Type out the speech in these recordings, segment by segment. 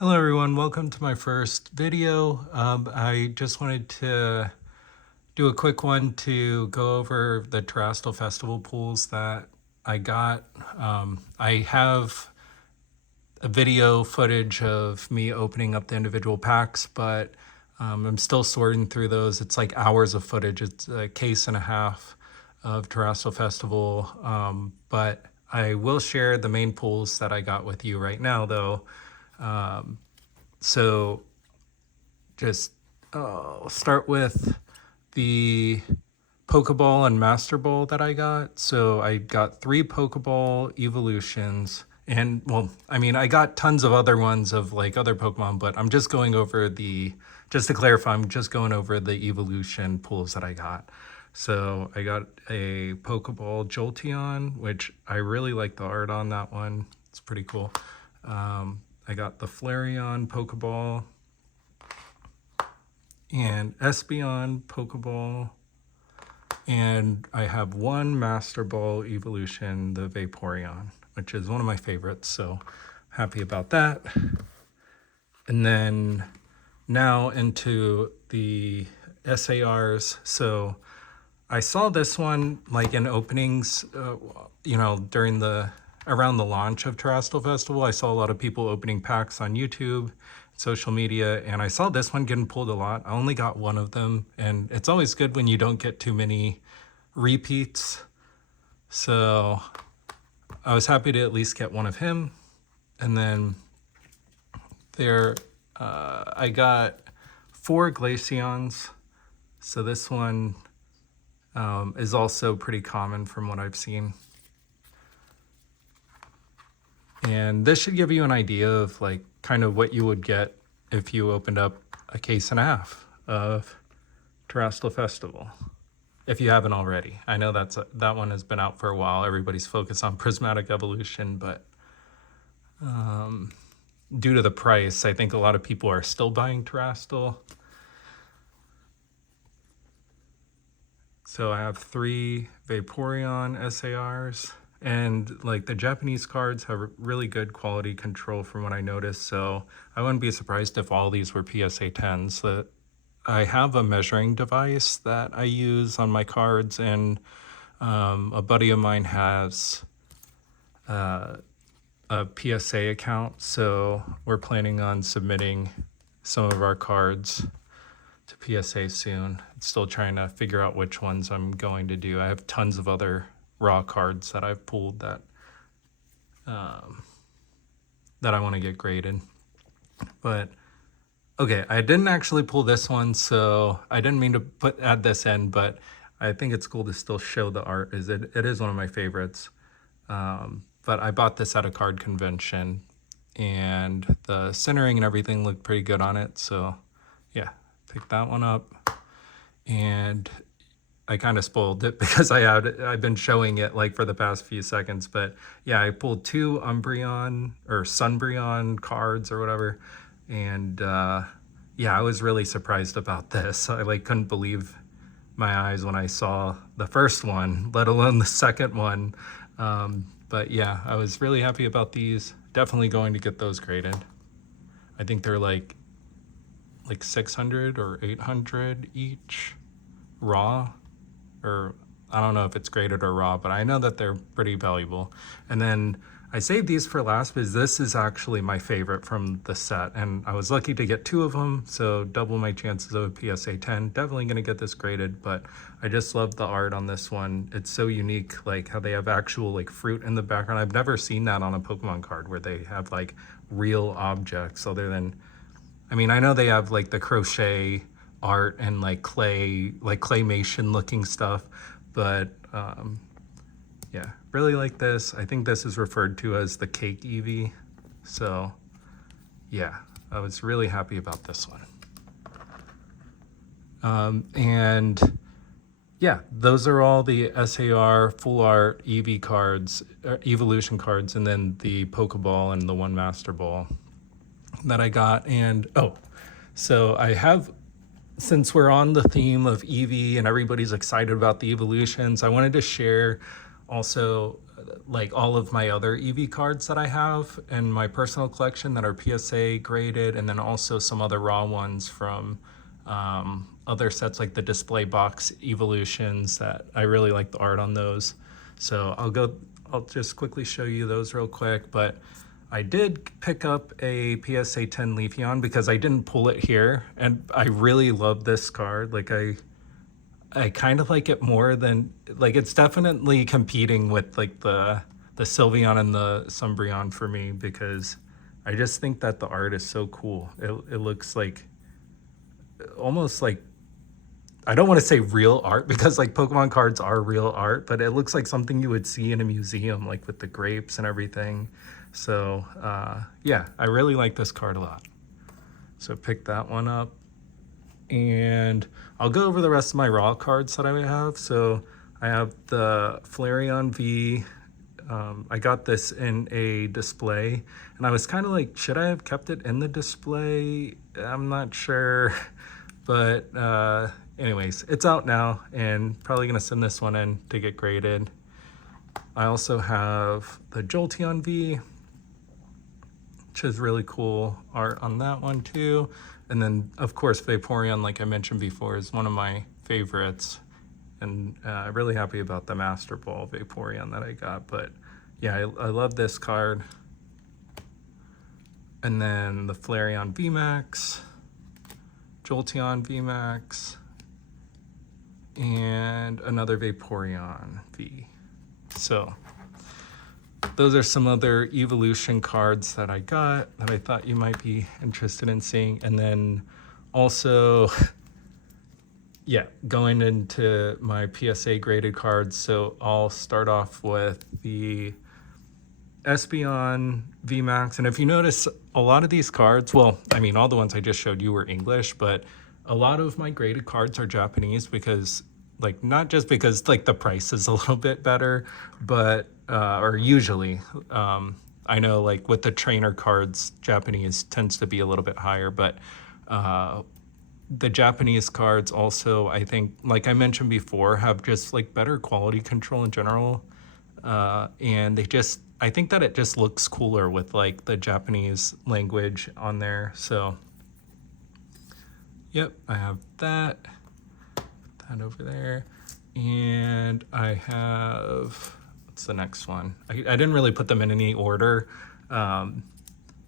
Hello everyone, welcome to my first video. I just wanted to do a quick one to go over the Terastal Festival pools that I got. I have a video footage of me opening up the individual packs, but I'm still sorting through those. It's like hours of footage. It's a case and a half of Terastal Festival, but I will share the main pools that I got with you right now though. So just start with the Pokeball and Master Ball that I got. So I got 3 Pokeball Eeveelutions. And well, I mean, I got tons of other ones of like other Pokemon, but I'm just going over just to clarify, I'm just going over the Eeveelution pools that I got. So I got a Pokeball Jolteon, which I really like the art on that one. It's pretty cool. I got the Flareon Pokeball and Espeon Pokeball. And I have one Master Ball Eeveelution, the Vaporeon, which is one of my favorites. So happy about that. And then now into the SARs. So I saw this one like in openings, around the launch of Terastal Festival. I saw a lot of people opening packs on YouTube, social media, and I saw this one getting pulled a lot. I only got one of them, and it's always good when you don't get too many repeats. So I was happy to at least get one of him. And then I got 4 Glaceons. So this one is also pretty common from what I've seen. And this should give you an idea of like kind of what you would get if you opened up a case and a half of Terastal Festival, if you haven't already. I know that one has been out for a while. Everybody's focused on Prismatic Evolution, but due to the price, I think a lot of people are still buying Terastal. So I have 3 Vaporeon SARs. And like the Japanese cards have really good quality control from what I noticed. So I wouldn't be surprised if all these were PSA 10s. I have a measuring device that I use on my cards, and a buddy of mine has a PSA account. So we're planning on submitting some of our cards to PSA soon. Still trying to figure out which ones I'm going to do. I have tons of other raw cards that I've pulled that that I want to get graded. But okay, I didn't actually pull this one, so I didn't mean to add this in, but I think it's cool to still show the art. It is one of my favorites. But I bought this at a card convention, and the centering and everything looked pretty good on it. So yeah, picked that one up. And I kind of spoiled it because I've been showing it like for the past few seconds, but yeah, I pulled 2 Umbreon or Sunbreon cards or whatever, and yeah, I was really surprised about this. I like couldn't believe my eyes when I saw the first one, let alone the second one. But yeah, I was really happy about these. Definitely going to get those graded. I think they're like 600 or 800 each raw. Or I don't know if it's graded or raw, but I know that they're pretty valuable. And then I saved these for last because this is actually my favorite from the set, and I was lucky to get 2 of them, so double my chances of a PSA 10. Definitely gonna get this graded, but I just love the art on this one. It's so unique, like how they have actual like fruit in the background. I've never seen that on a Pokemon card where they have like real objects other than, I mean, I know they have like the crochet art and like claymation looking stuff, but yeah, really like this. I think this is referred to as the cake Eevee. So yeah, I was really happy about this one. And yeah, those are all the SAR full art Eevee cards, Eeveelution cards, and then the Pokeball and the 1 Master Ball that I got. And oh, so I have, since we're on the theme of Eevee and everybody's excited about the Eeveelutions, I wanted to share also like all of my other Eevee cards that I have in my personal collection that are PSA graded, and then also some other raw ones from other sets like the display box Eeveelutions that I really like the art on those. So I'll just quickly show you those real quick. But I did pick up a PSA 10 Leafeon because I didn't pull it here, and I really love this card. Like I kind of like it more than, like, it's definitely competing with like the Sylveon and the Umbreon for me, because I just think that the art is so cool. It looks like almost like, I don't want to say real art because like Pokemon cards are real art, but it looks like something you would see in a museum, like with the grapes and everything. So yeah, I really like this card a lot. So pick that one up. And I'll go over the rest of my raw cards that I have. So I have the Flareon V. I got this in a display, and I was kind of like, should I have kept it in the display? I'm not sure. But anyways, it's out now, and probably gonna send this one in to get graded. I also have the Jolteon V, which is really cool art on that one too. And then of course Vaporeon, like I mentioned before, is one of my favorites, and really happy about the Master Ball Vaporeon that I got. But yeah, I love this card. And then the Flareon VMAX, Jolteon VMAX, and another Vaporeon V. So those are some other Eeveelution cards that I got that I thought you might be interested in seeing. And then also, yeah, going into my PSA graded cards. So I'll start off with the Espeon VMAX. And if you notice, a lot of these cards, well, I mean, all the ones I just showed you were English, but a lot of my graded cards are Japanese because, like, not just because like the price is a little bit better, but or usually, I know like with the trainer cards, Japanese tends to be a little bit higher, but the Japanese cards also, I think, like I mentioned before, have just like better quality control in general. And they just, I think that it just looks cooler with like the Japanese language on there. So yep, I have that. Put that over there. And I have, what's the next one? I didn't really put them in any order,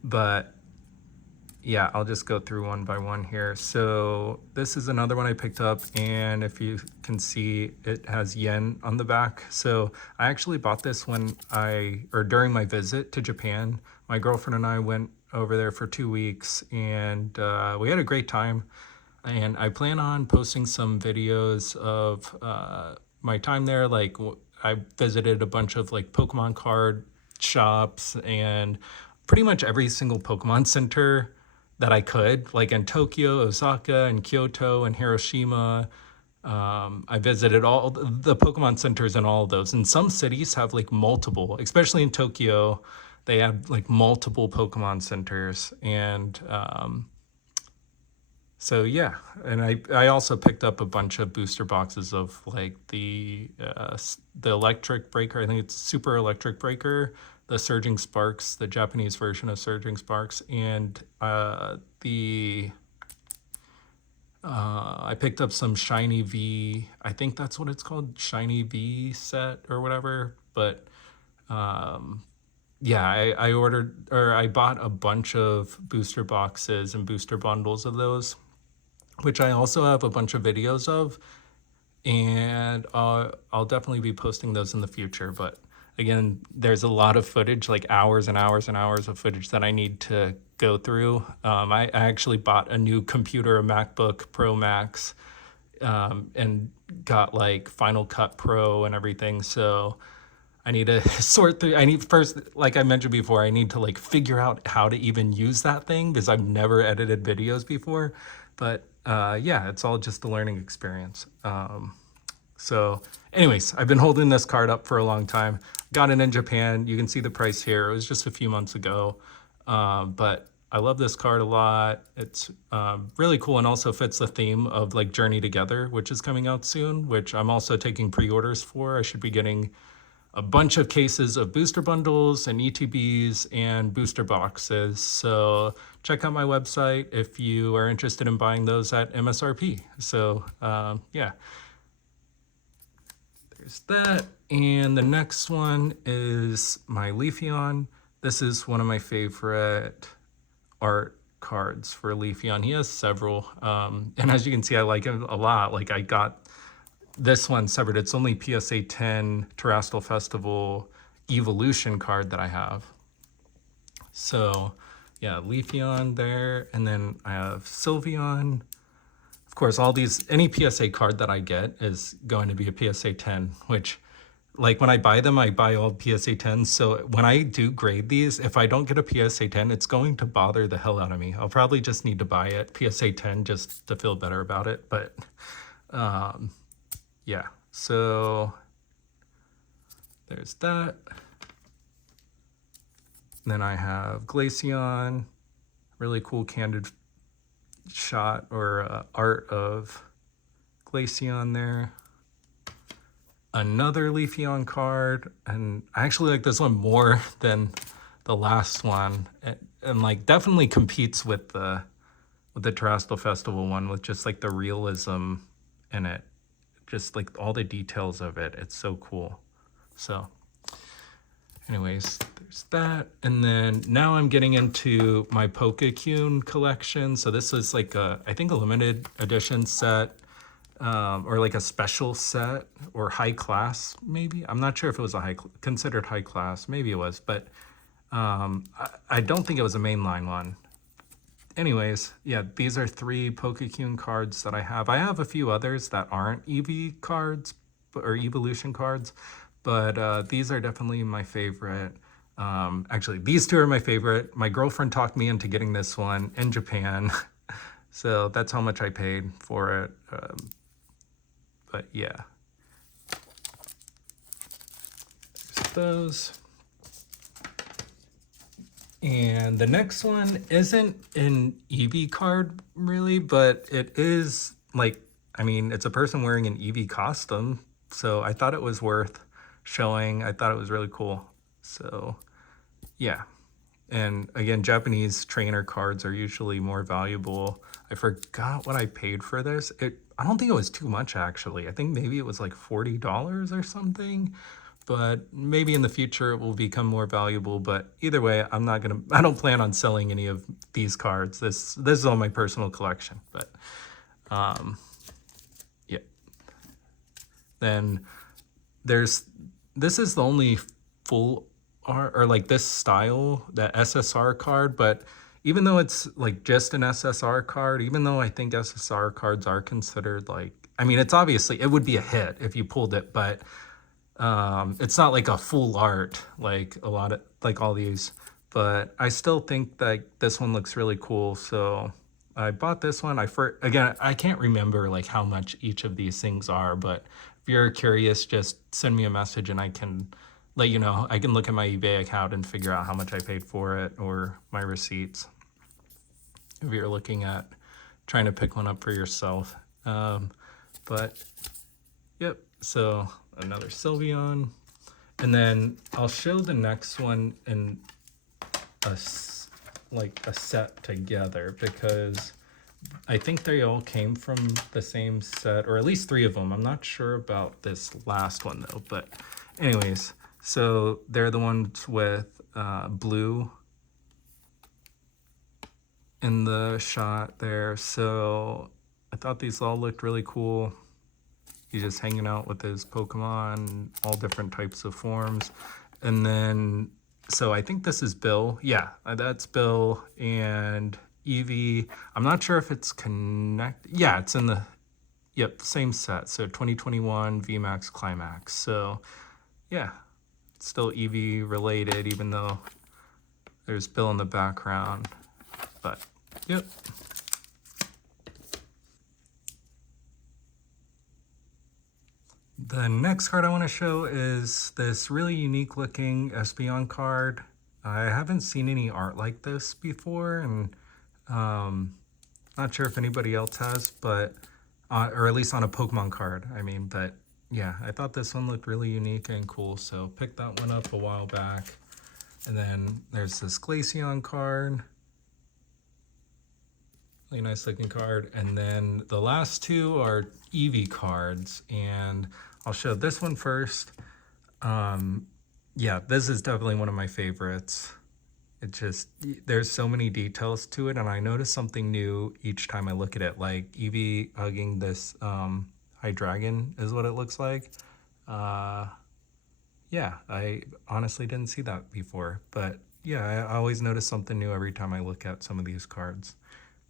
but yeah, I'll just go through one by one here. So this is another one I picked up, and if you can see, it has yen on the back. So I actually bought this when during my visit to Japan. My girlfriend and I went over there for 2 weeks, and we had a great time. And I plan on posting some videos of my time there. Like, I visited a bunch of like Pokemon card shops and pretty much every single Pokemon center that I could, like in Tokyo, Osaka, and Kyoto, and Hiroshima. I visited all the Pokemon centers in all of those. And some cities have like multiple, especially in Tokyo, they have like multiple Pokemon centers. And so yeah, and I also picked up a bunch of booster boxes of like the electric breaker. I think it's Super Electric Breaker, the Surging Sparks, the Japanese version of Surging Sparks, and I picked up some Shiny V. I think that's what it's called, Shiny V set or whatever. But yeah, I bought a bunch of booster boxes and booster bundles of those, which I also have a bunch of videos of, and I'll definitely be posting those in the future. But again, there's a lot of footage, like hours and hours and hours of footage that I need to go through. I actually bought a new computer, a MacBook Pro Max, and got like Final Cut Pro and everything. So I need to sort through. I need first, like I mentioned before, I need to like figure out how to even use that thing because I've never edited videos before. But yeah, it's all just a learning experience. So anyways, I've been holding this card up for a long time. Got it in Japan. You can see the price here. It was just a few months ago. But I love this card a lot. It's really cool, and also fits the theme of like Journey Together, which is coming out soon, which I'm also taking pre-orders for. I should be getting a bunch of cases of booster bundles and ETBs and booster boxes. So check out my website if you are interested in buying those at MSRP. So yeah, there's that. And the next one is my Leafeon. This is one of my favorite art cards for Leafeon. He has several. And as you can see, I like him a lot. Like I got this one separate. It's only PSA 10 Terastal Festival Eeveelution card that I have. So yeah, Leafeon there. And then I have Sylveon. Of course, all these, any PSA card that I get is going to be a PSA 10, which like when I buy them, I buy all PSA 10s. So when I do grade these, if I don't get a PSA 10, it's going to bother the hell out of me. I'll probably just need to buy it PSA 10 just to feel better about it. But yeah, so there's that. Then I have Glaceon, really cool candid shot or art of Glaceon there. Another Leafeon card, and I actually like this one more than the last one, and like definitely competes with the Terastal Festival one with just like the realism in it, just like all the details of it. It's so cool. So anyways, there's that. And then now I'm getting into my Pokémon collection. So this is like I think a limited edition set, or like a special set or high class, maybe. I'm not sure if it was considered high class. Maybe it was, but I don't think it was a mainline one. Anyways, yeah, these are 3 Pokémon cards that I have. I have a few others that aren't Eevee cards or Eeveelution cards, but these are definitely my favorite. Actually, these 2 are my favorite. My girlfriend talked me into getting this one in Japan, so that's how much I paid for it. But yeah, there's those. And the next one isn't an Eevee card really, but it is like, I mean, it's a person wearing an Eevee costume. So I thought it was worth showing. I thought it was really cool. So yeah. And again, Japanese trainer cards are usually more valuable. I forgot what I paid for this. I don't think it was too much actually. I think maybe it was like $40 or something. But maybe in the future it will become more valuable. But either way, I don't plan on selling any of these cards. This is all my personal collection. But yeah. Then this is the only full art, or like this style, that SSR card. But even though it's like just an SSR card, even though I think SSR cards are considered like, I mean, it's obviously, it would be a hit if you pulled it, but it's not like a full art like a lot of like all these, but I still think that this one looks really cool. So I bought this one. Again, I can't remember like how much each of these things are, but if you're curious, just send me a message and I can let you know. I can look at my eBay account and figure out how much I paid for it, or my receipts, if you're looking at trying to pick one up for yourself. But yep, so another Sylveon, and then I'll show the next one in a set together, because I think they all came from the same set, or at least 3 of them. I'm not sure about this last one though, but anyways, so they're the ones with blue in the shot there. So I thought these all looked really cool. He's just hanging out with his Pokemon, all different types of forms. And then, so I think this is Bill. Yeah, that's Bill and Eevee. I'm not sure if it's yeah, it's in the, yep, same set. So 2021 VMAX Climax. So yeah, it's still Eevee related, even though there's Bill in the background. But yep. The next card I want to show is this really unique looking Espeon card. I haven't seen any art like this before, and not sure if anybody else has, but or at least on a Pokemon card, I mean, but yeah, I thought this one looked really unique and cool, so picked that one up a while back. And then there's this Glaceon card. Really nice looking card. And then the last two are Eevee cards, and I'll show this one first. Yeah, this is definitely one of my favorites. It just, there's so many details to it, and I notice something new each time I look at it. Like Eevee hugging this Hydreigon is what it looks like. Yeah, I honestly didn't see that before, but yeah, I always notice something new every time I look at some of these cards.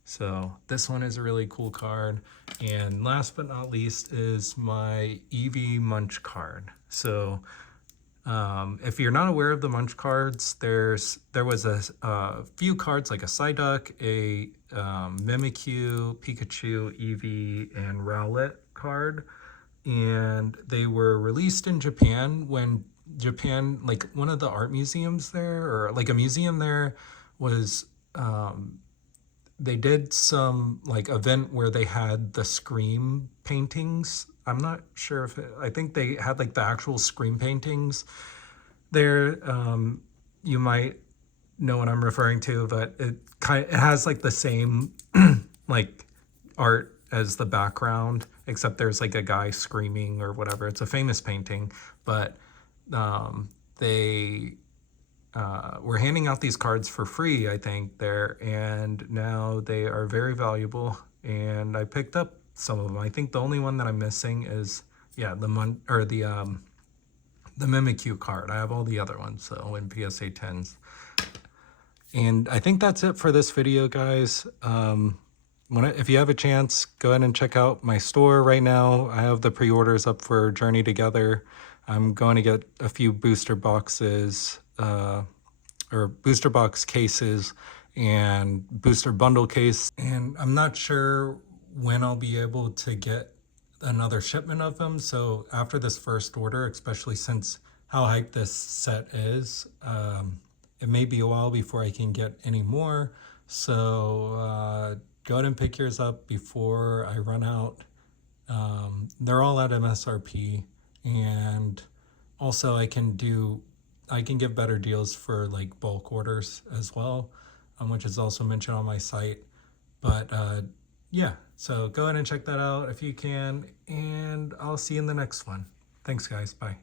So this one is a really cool card. And last but not least is my Eevee Munch card. So if you're not aware of the Munch cards, there was a few cards like a Psyduck, a Mimikyu, Pikachu, Eevee, and Rowlet card. And they were released in Japan when Japan, like one of the art museums there, or like a museum there, was they did some like event where they had the Scream paintings. I'm not sure if I think they had like the actual Scream paintings there. You might know what I'm referring to, but it has like the same like art as the background, except there's like a guy screaming or whatever. It's a famous painting, but they were handing out these cards for free, I think, there, and now they are very valuable, and I picked up some of them. I think the only one that I'm missing is, yeah, the Mimikyu card. I have all the other ones, so in PSA 10s. And I think that's it for this video, guys. If you have a chance, go ahead and check out my store right now. I have the pre-orders up for Journey Together. I'm going to get a few booster boxes, or booster box cases and booster bundle case. And I'm not sure when I'll be able to get another shipment of them. So after this first order, especially since how hyped this set is, it may be a while before I can get any more. So go ahead and pick yours up before I run out. They're all at MSRP, and also I can give better deals for like bulk orders as well, which is also mentioned on my site. But yeah, so go ahead and check that out if you can, and I'll see you in the next one. Thanks, guys. Bye.